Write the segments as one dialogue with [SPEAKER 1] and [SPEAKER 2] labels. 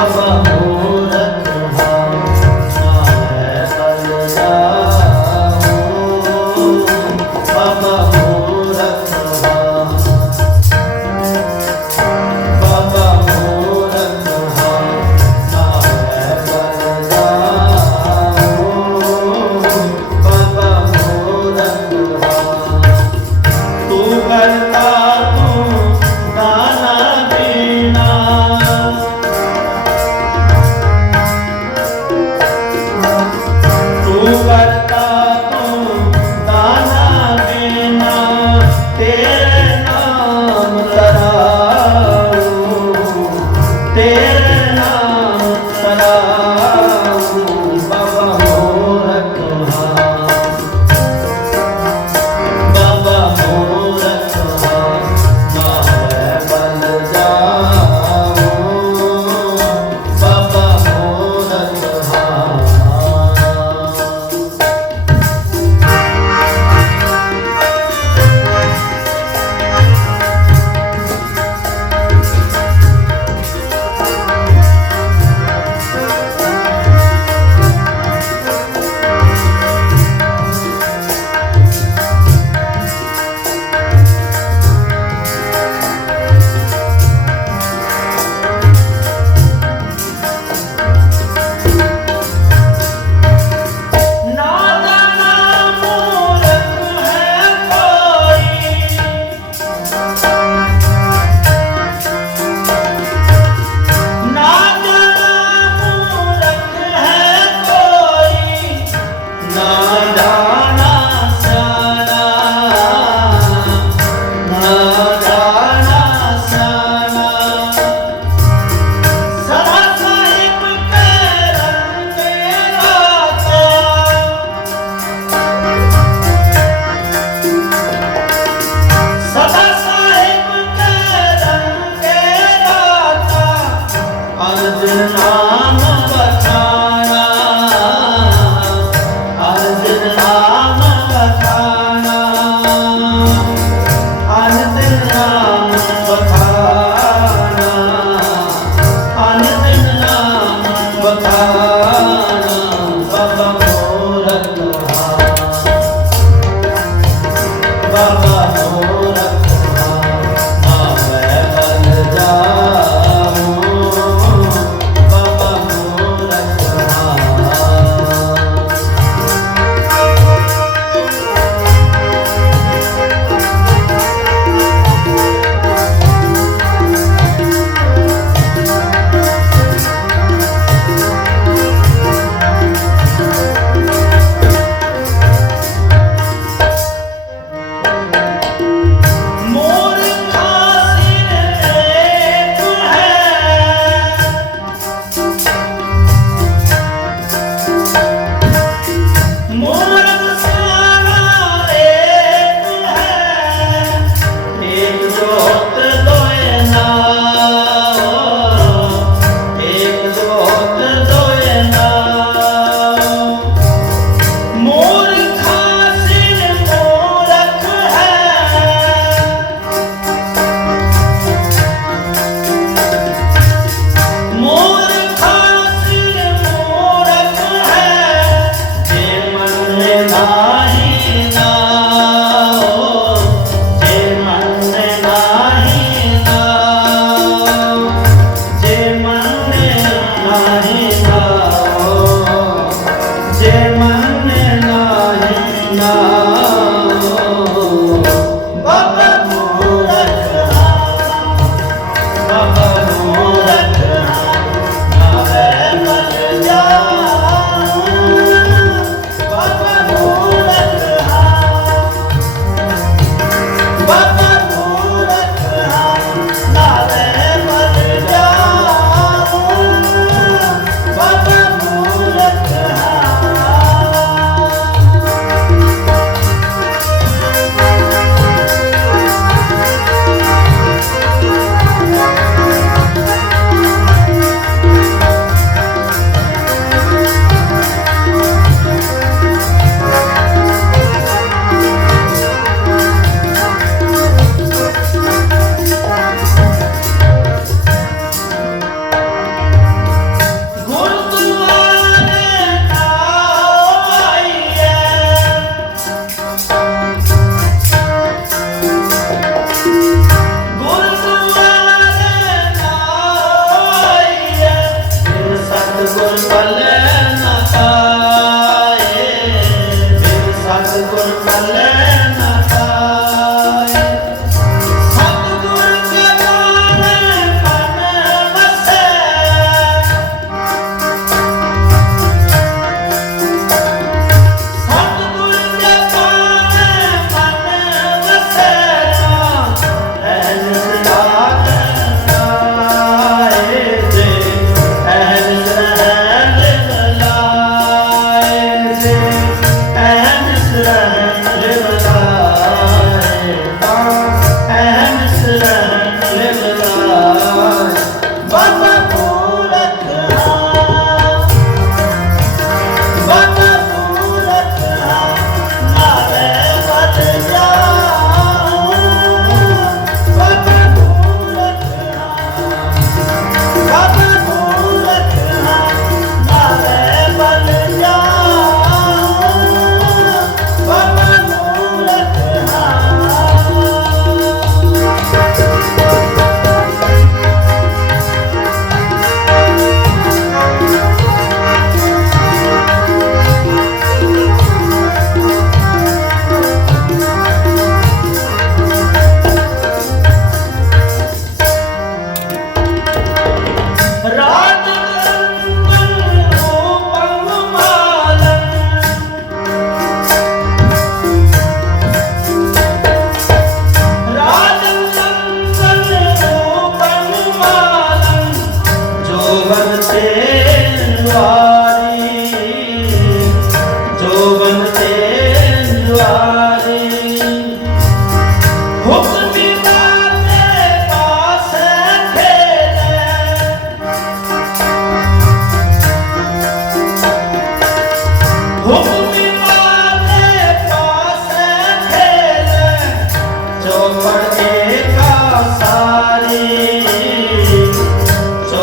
[SPEAKER 1] Alpha. alma.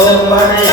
[SPEAKER 2] செவ்வனை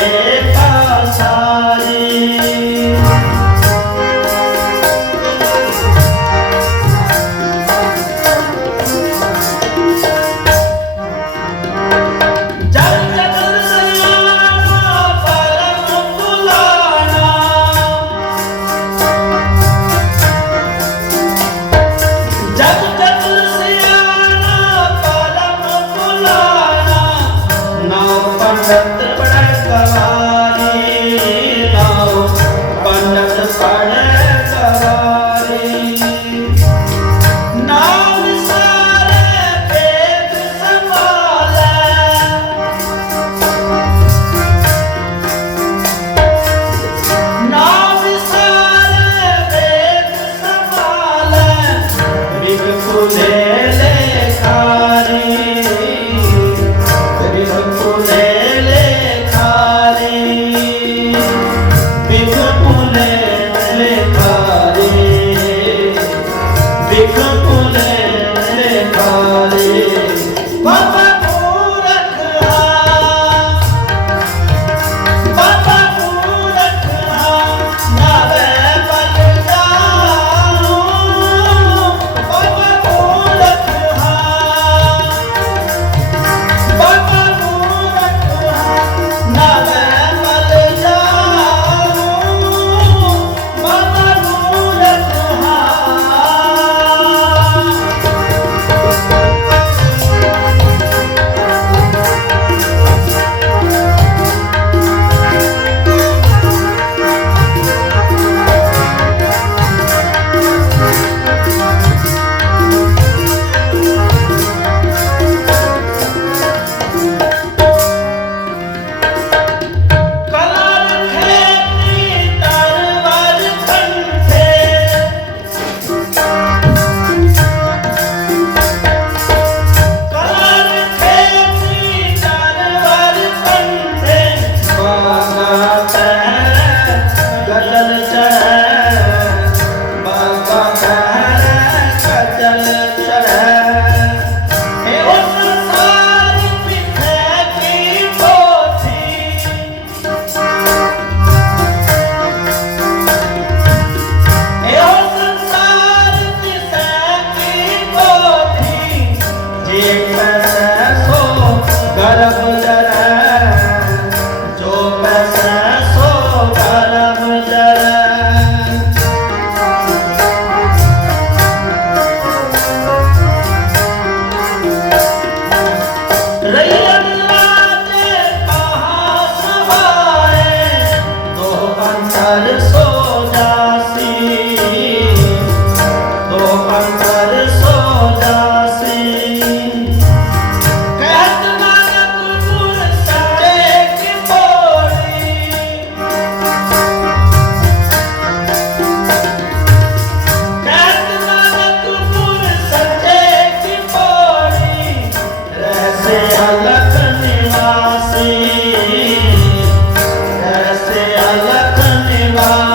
[SPEAKER 2] Ram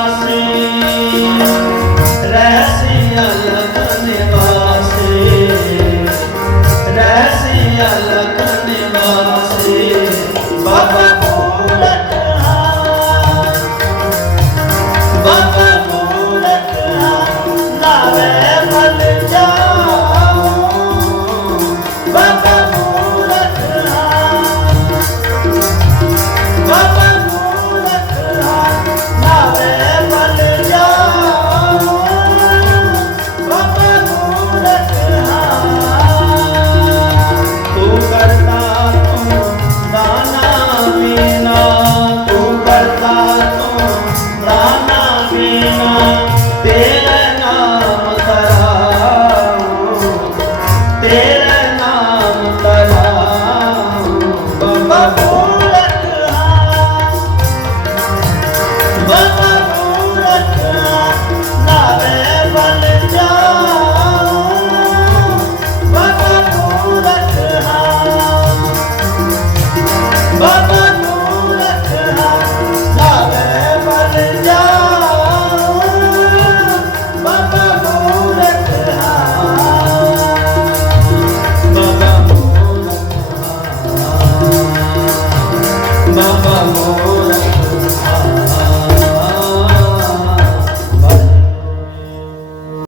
[SPEAKER 2] Big